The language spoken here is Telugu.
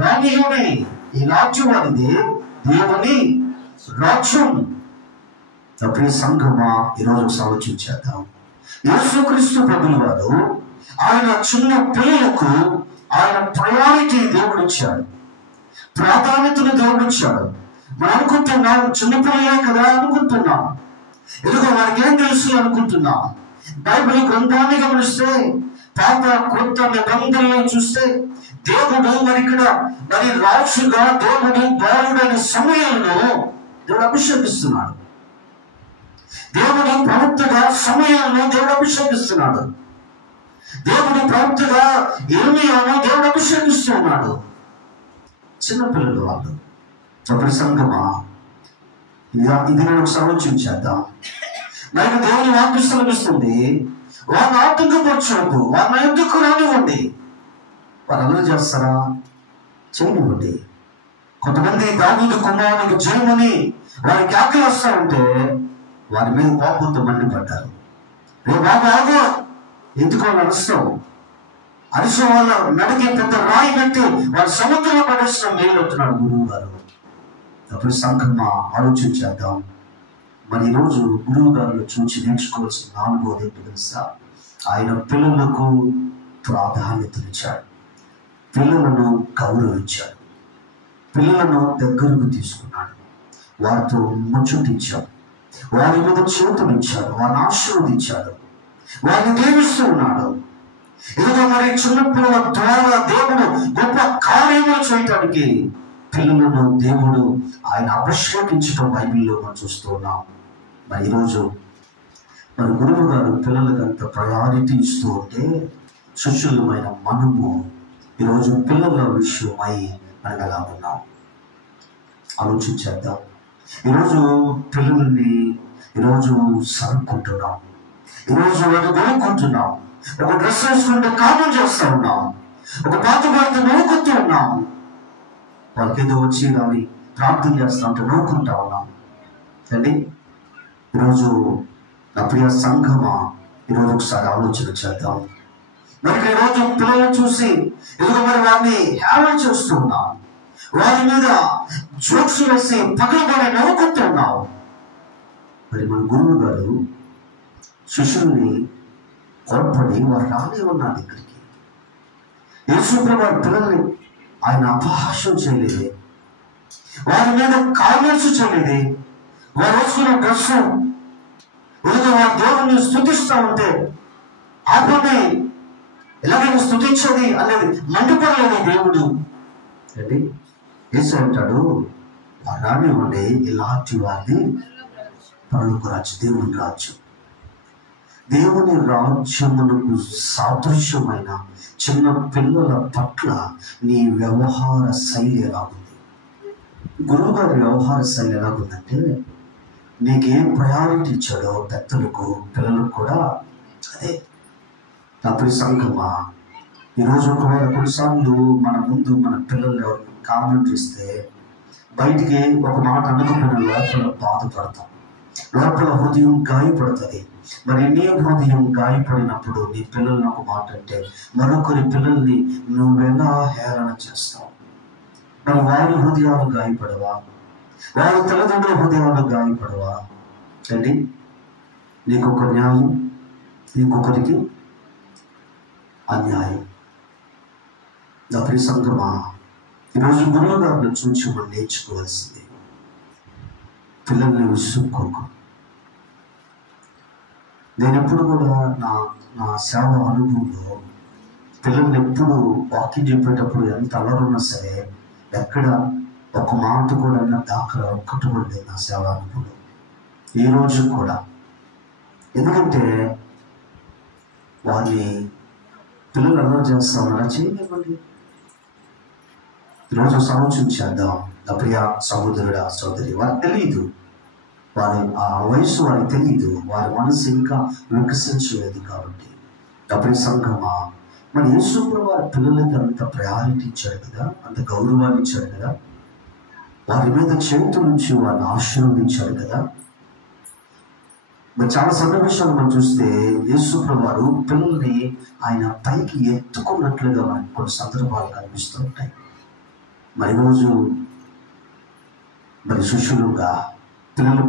రానియుడి, ఈ రాజ్యం అనేది దేవుని రాజ్యం. ప్రియ సంఘమా, ఈరోజు ఆలోచించేద్దాం. యేసుక్రీస్తు ప్రభువు వారు ఆయన చిన్న పిల్లలకు ఆయన ప్రయారిటీ దేవుడు ఇచ్చాడు, ప్రాధాన్యతను దేవుడు ఇచ్చాడు. మనం అనుకుంటున్నాం చిన్నపిల్లలే కదా అనుకుంటున్నాం, ఎందుకో వారికి ఏం తెలుసు అనుకుంటున్నాం. బైబిల్ గ్రంథాన్ని గమనిస్తే, పాత కొత్త నిబంధనలు చూస్తే దేవుడు మరి రాజుగా దేవుడు బాలుడైన సమయంలో దేవుడు అభిషేకిస్తున్నాడు. దేవుడు ప్రవక్తగా సమయంలో దేవుడు అభిషేకిస్తున్నాడు. దేవుడు ప్రవక్తగా ఇర్మియాను దేవుడు అభిషేకిస్తున్నాడు. చిన్నపిల్లలు వాళ్ళు. చెప్పండి సంగమా, ఇది నేను ఆలోచించేద్దాం. నాకు దేవుని వాక్యం సెలవిస్తుంది, వారిని ఆటంకపరచవద్దు, వారిని ఎందుకు రానివ్వండి. వారు అలా చేస్తారా? చేయనివ్వండి. కొంతమంది దావీదు కుమారునికి జయమని వారి కేకలు వస్తా ఉంటే వారి మీద కోపంతో మండిపడ్డారు. రే బాబు ఆగు, ఎందుకు వాళ్ళు అరుస్తావు? అరిసిన వాళ్ళ నడికి పెద్ద రాయి పెట్టి వారి సముద్రంలో పడేసిన మేలు అవుతున్నాడు గురువు గారు. అప్పుడు సంఘమా, ఆలోచించేద్దాం. మరి ఈరోజు గురువు గారిలో చూసి నేర్చుకోవాల్సిన 4వది ఏంటి తెలుసా? ఆయన పిల్లలకు ప్రాధాన్యతనిచ్చాడు, పిల్లలను గౌరవించాడు, పిల్లలను దగ్గరకు తీసుకున్నాడు, వారితో ముచ్చటించాడు, వారి మీద చేతులిచ్చాడు, వారిని ఆశీర్వదించాడు, వారిని దీవిస్తూ ఉన్నాడు. ఏదో మరి చిన్నపిల్లల ద్వారా దేవుడు గొప్ప కార్యములు చేయటానికి పిల్లలను దేవుడు ఆయన అభిషేకించడం బైబిల్లో మనం చూస్తూ ఉన్నాం. మరి ఈరోజు మరి గురువు గారు పిల్లలకు అంత ప్రయారిటీ ఇస్తూ ఉంటే శిష్యులమైన మనము ఈరోజు పిల్లల విషయమై మనం ఎలా ఉన్నాం ఆలోచించేద్దాం. ఈరోజు పిల్లల్ని సరుక్కుంటున్నాం, ఈరోజు వాళ్ళు కొనుక్కుంటున్నాం. ఒక డ్రెస్ వేసుకుంటే కామం చేస్తూ ఉన్నాం, ఒక పాత పాట నవ్వుకుంటూ ఉన్నాం. వాళ్ళకేదో వచ్చి అవి ప్రార్థన చేస్తా ఉంటే నవ్వుకుంటా ఉన్నాం. అండి ఈరోజు నా ప్రియ సంఘమా, ఈరోజు ఒకసారి ఆలోచన చేద్దాం. మరి ఈరోజు పిల్లలు చూసి ఎందుకు మరి వారిని హేళన చేస్తూ ఉన్నాం, వారి మీద జోక్స్ వేసి పగలబడి నవ్వుకుంటూ ఉన్నాం. మరి మన గురువు గారు శిష్యుల్ని కొరపడి వారు రానే ఉన్న దగ్గరికి యేసుప్రభువు వారి పిల్లల్ని ఆయన అపహాస్యం చేయలేదే, వారి మీద కామెంట్స్ చేయలేదే. వారు వేసుకున్న డ్రెస్సు ఎందుకు వారి దేవుడిని స్తుతిస్తూ ఉంటే ఆపని ఎలాగైనా స్తుతించేది అనేది మండిపడలేదు దేవుడు. అంటే యేసు అంటాడు, రానివ్వండి, ఇలాంటి వారిని పరలోక రాజ్యం, దేవుని రాజ్యం, దేవుని రాజ్యమునకు సాదృశ్యమైన చిన్న పిల్లల పట్ల నీ వ్యవహార శైలి ఎలా ఉంది? గురువు గారి వ్యవహార శైలి ఎలాగుందంటే, నీకేం ప్రయారిటీ ఇచ్చాడో పెద్దలకు పిల్లలకు కూడా అదే. తప్పుడు సంఘమా, ఈరోజు ఒకవేళ కొన్నిసార్లు మన ముందు మన పిల్లలు ఎవరు కామెంట్ ఇస్తే బయటికి ఒక మాట అనుకున్న లోపల బాధపడతాం, లోపల హృదయం గాయపడుతుంది. మరి నీ హృదయం గాయపడినప్పుడు నీ పిల్లల్ని ఒక మాట అంటే మరొకరి పిల్లల్ని నువ్వెలా హేళన చేస్తావు? మరి వారి హృదయాలు గాయపడవా? వారి తల్లిదండ్రుల హృదయాలు గాయపడవా? అండి నీకొక న్యాయం, ఇంకొకరికి అన్యాయం. నా సంఘమా, ఈరోజు గురువు గారిని చూసి మనం నేర్చుకోవాల్సింది, పిల్లల్ని విసుక్కోకు. నేను ఎప్పుడు కూడా నా సేవ అనుభవంలో పిల్లల్ని ఎప్పుడు వాకింగ్ చెప్పేటప్పుడు ఎంత అలరున్నా సరే ఎక్కడ ఒక మాట కూడా దాఖలా ఒక్కటి కూడా లేదు నా సేవ అనుభవంలో ఈ రోజు కూడా. ఎందుకంటే వారిని పిల్లలు అలవాటు చేస్తా ఉన్నారా? చేయనివ్వండి. ఈరోజు ఆలోచించేద్దాం. నా ప్రియ సహోదరుడా సోదరి, వారికి తెలియదు, వారి ఆ వయసు వారికి తెలియదు, వారి మనసు ఇంకా వికసించలేదు. కాబట్టి డబ్బు సంఘమా, మరి యేసుప్రభువు వారి పిల్లలకి అంత ప్రయారిటీ ఇచ్చాడు కదా, అంత గౌరవాన్ని ఇచ్చాడు కదా, వారి మీద చేతుల నుంచి వారిని ఆశీర్వదించాడు కదా. మరి చాలా సన్నివేశాలు మనం చూస్తే యేసుప్రభువు వారు పిల్లల్ని ఆయన పైకి ఎత్తుకున్నట్లుగా మనకు కొన్ని సందర్భాలు కనిపిస్తూ ఉంటాయి. మరి రోజు మరి శిష్యులుగా పిల్లలు